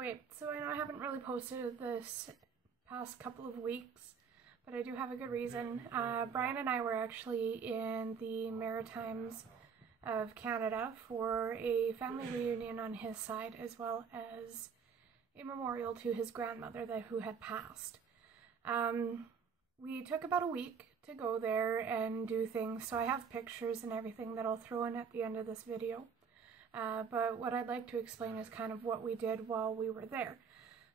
Okay, so I know I haven't really posted this past couple of weeks, but I do have a good reason. Brian and I were actually in the Maritimes of Canada for a family reunion on his side, as well as a memorial to his grandmother who had passed. We took about a week to go there and do things, so I have pictures and everything that I'll throw in at the end of this video. But what I'd like to explain is kind of what we did while we were there.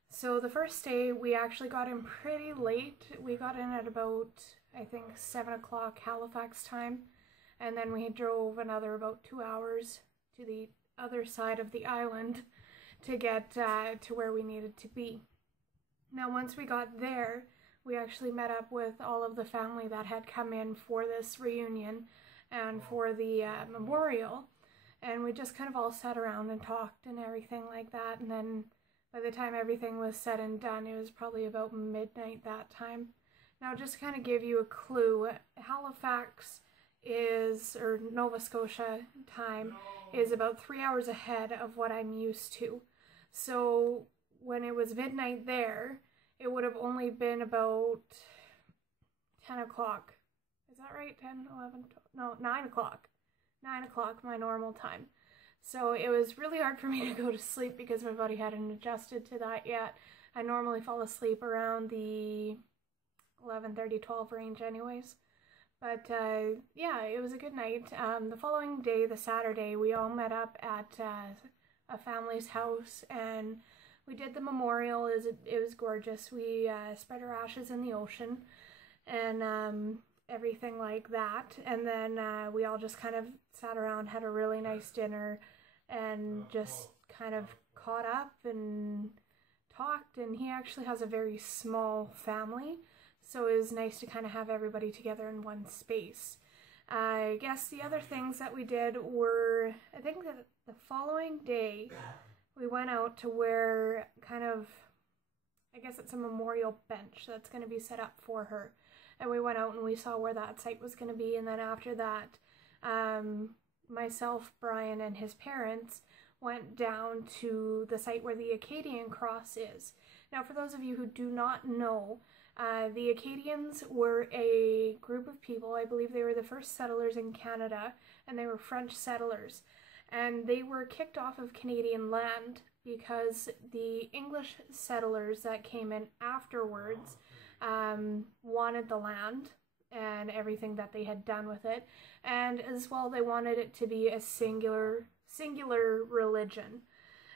So the first day we actually got in pretty late. We got in at about, I think, 7 o'clock Halifax time, and then we drove another about 2 hours to the other side of the island to get to where we needed to be. Now once we got there, we actually met up with all of the family that had come in for this reunion and for the memorial. And we just kind of all sat around and talked and everything like that. And then by the time everything was said and done, it was probably about midnight that time. Now just to kind of give you a clue, Halifax is, or Nova Scotia time, is about 3 hours ahead of what I'm used to. So when it was midnight there, it would have only been about 10 o'clock. Is that right? 10, 11, 12, no, 9 o'clock. 9 o'clock, my normal time. So it was really hard for me to go to sleep because my body hadn't adjusted to that yet. I normally fall asleep around the 11:30, 12 range anyways. But yeah, it was a good night. The following day, the Saturday, we all met up at a family's house and we did the memorial. It was gorgeous. We spread our ashes in the ocean and everything like that, and then we all just kind of sat around, had a really nice dinner, and just kind of caught up and talked. And he actually has a very small family, so it was nice to kind of have everybody together in one space. I guess the other things that we did were, I think that the following day we went out to where kind of, I guess it's a memorial bench that's going to be set up for her. And we went out and we saw where that site was going to be. And then after that, myself, Brian, and his parents went down to the site where the Acadian Cross is. Now, for those of you who do not know, the Acadians were a group of people. I believe they were the first settlers in Canada, and they were French settlers. And they were kicked off of Canadian land because the English settlers that came in afterwards wanted the land and everything that they had done with it, and as well they wanted it to be a singular religion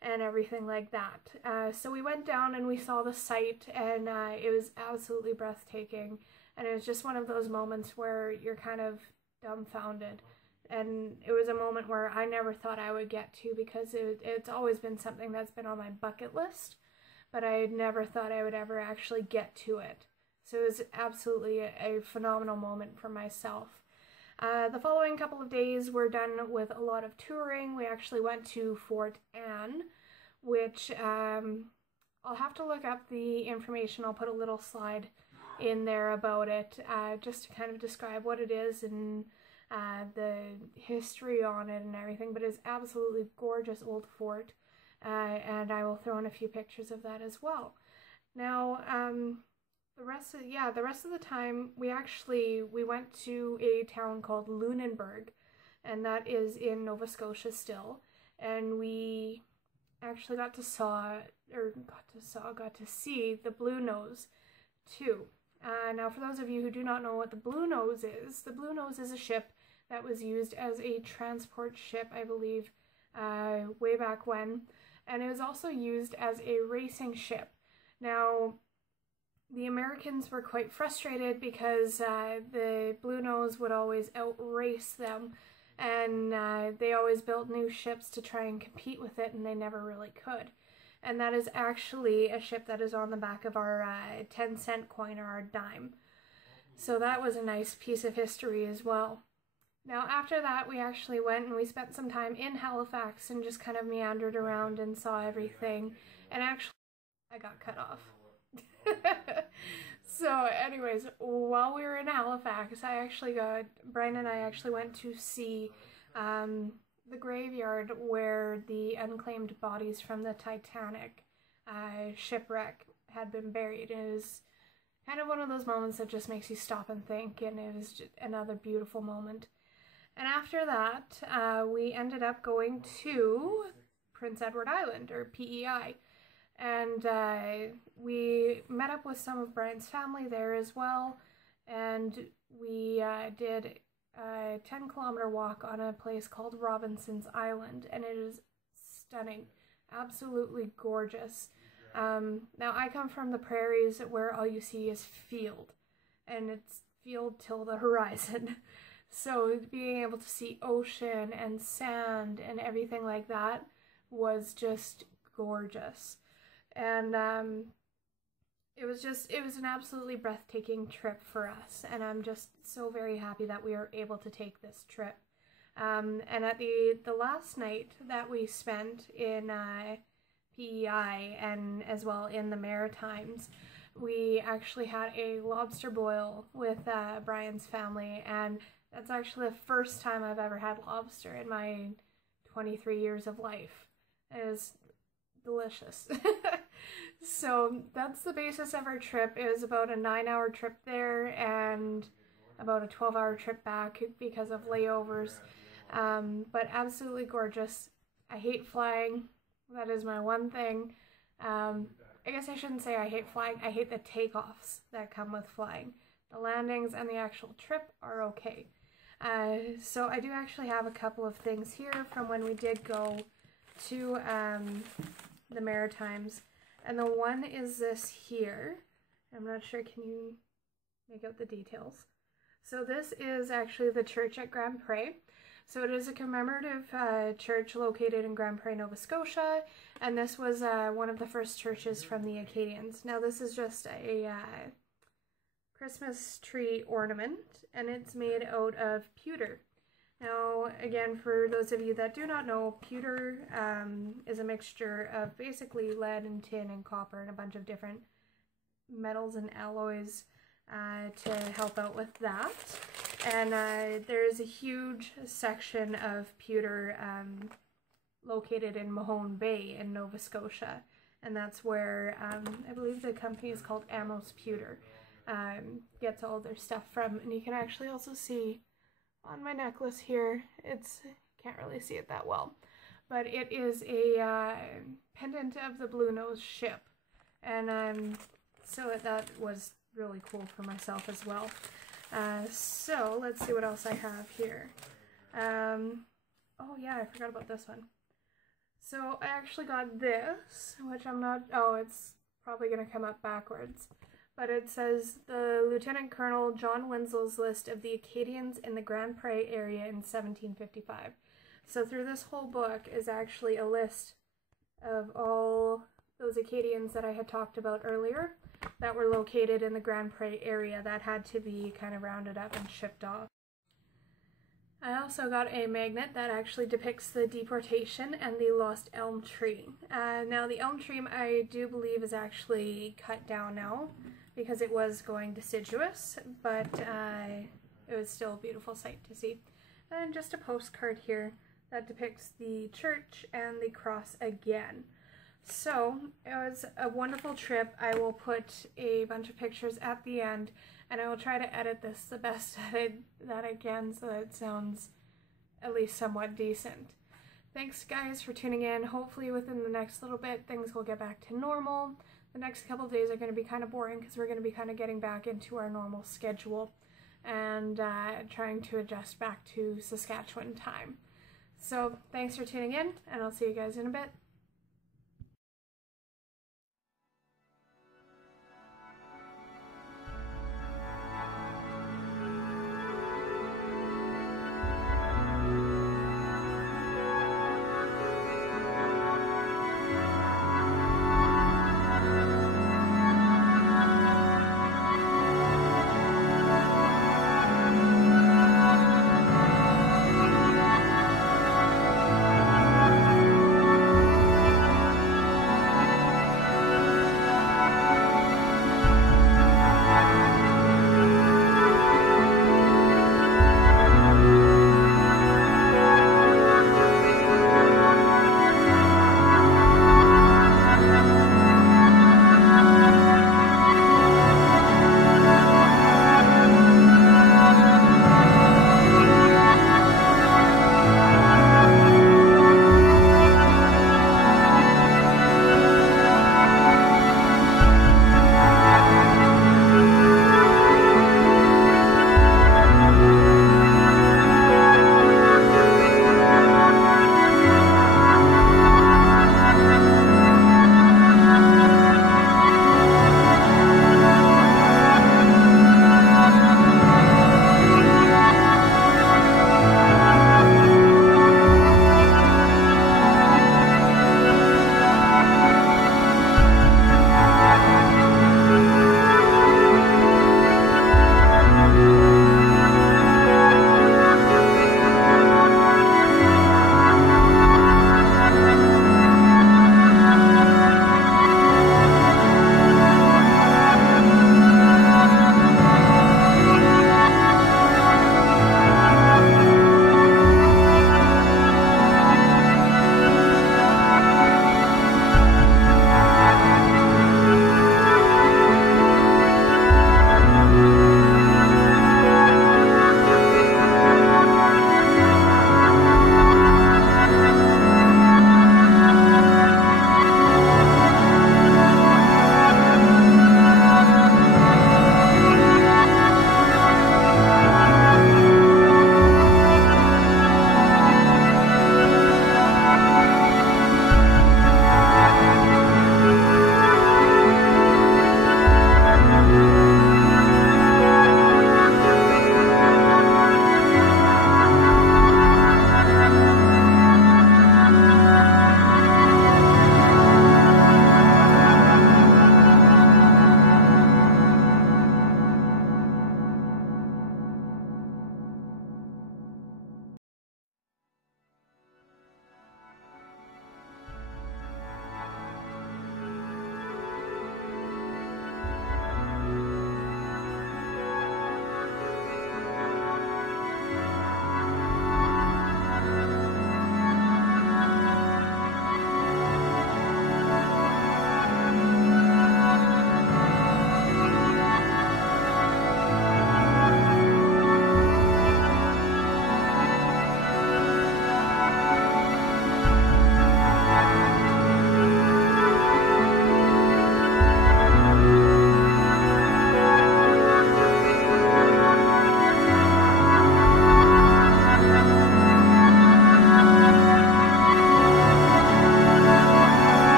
and everything like that. So we went down and we saw the site, and it was absolutely breathtaking, and it was just one of those moments where you're kind of dumbfounded. And it was a moment where I never thought I would get to, because it's always been something that's been on my bucket list, but I never thought I would ever actually get to it. So it was absolutely a phenomenal moment for myself. The following couple of days were done with a lot of touring. We actually went to Fort Anne, which I'll have to look up the information. I'll put a little slide in there about it, just to kind of describe what it is and the history on it and everything. But it's absolutely gorgeous old fort, and I will throw in a few pictures of that as well. Now, the rest of the time we went to a town called Lunenburg, and that is in Nova Scotia still, and we actually got to see the Blue Nose too. Now, for those of you who do not know what the Blue Nose is a ship that was used as a transport ship, I believe, way back when, and it was also used as a racing ship. Now, the Americans were quite frustrated because the Blue Nose would always outrace them, and they always built new ships to try and compete with it, and they never really could. And that is actually a ship that is on the back of our 10-cent coin, or our dime. So that was a nice piece of history as well. Now after that, we actually went and we spent some time in Halifax and just kind of meandered around and saw everything. And actually, I got cut off. So anyways, while we were in Halifax, Brian and I actually went to see the graveyard where the unclaimed bodies from the Titanic shipwreck had been buried. It was kind of one of those moments that just makes you stop and think, and it was just another beautiful moment. And after that, we ended up going to Prince Edward Island, or PEI. And we met up with some of Brian's family there as well. And we did a 10-kilometer walk on a place called Robinson's Island. And it is stunning, absolutely gorgeous. Now, I come from the prairies where all you see is field. And it's field till the horizon. So being able to see ocean and sand and everything like that was just gorgeous. And it was an absolutely breathtaking trip for us. And I'm just so very happy that we were able to take this trip. And at the last night that we spent in PEI and as well in the Maritimes, we actually had a lobster boil with Brian's family, and that's actually the first time I've ever had lobster in my 23 years of life. It was delicious. So that's the basis of our trip. It was about a 9-hour trip there and about a 12-hour trip back because of layovers. But absolutely gorgeous. I hate flying. That is my one thing. I guess I shouldn't say I hate flying. I hate the takeoffs that come with flying. The landings and the actual trip are okay. So I do actually have a couple of things here from when we did go to the Maritimes. And the one is this here. I'm not sure, can you make out the details? So this is actually the church at Grand Pré. So it is a commemorative church located in Grand Pré, Nova Scotia. And this was one of the first churches from the Acadians. Now this is just a Christmas tree ornament, and it's made out of pewter. Now, again, for those of you that do not know, pewter is a mixture of basically lead and tin and copper and a bunch of different metals and alloys to help out with that. And there's a huge section of pewter located in Mahone Bay in Nova Scotia, and that's where I believe the company is called Amos Pewter. Gets all their stuff from, and you can actually also see on my necklace here, can't really see it that well, but it is a pendant of the Blue Nose ship, and so that was really cool for myself as well. So let's see what else I have here. Oh yeah, I forgot about this one. So I actually got this, which I'm not, oh, it's probably gonna come up backwards. But it says the Lieutenant Colonel John Winslow's list of the Acadians in the Grand Pré area in 1755. So through this whole book is actually a list of all those Acadians that I had talked about earlier that were located in the Grand Pré area that had to be kind of rounded up and shipped off. I also got a magnet that actually depicts the deportation and the lost elm tree. Now the elm tree I do believe is actually cut down now, because it was going deciduous, but it was still a beautiful sight to see. And just a postcard here that depicts the church and the cross again. So it was a wonderful trip. I will put a bunch of pictures at the end, and I will try to edit this the best that I can so that it sounds at least somewhat decent. Thanks guys for tuning in. Hopefully within the next little bit things will get back to normal. The next couple of days are going to be kind of boring because we're going to be kind of getting back into our normal schedule and trying to adjust back to Saskatchewan time. So thanks for tuning in, and I'll see you guys in a bit.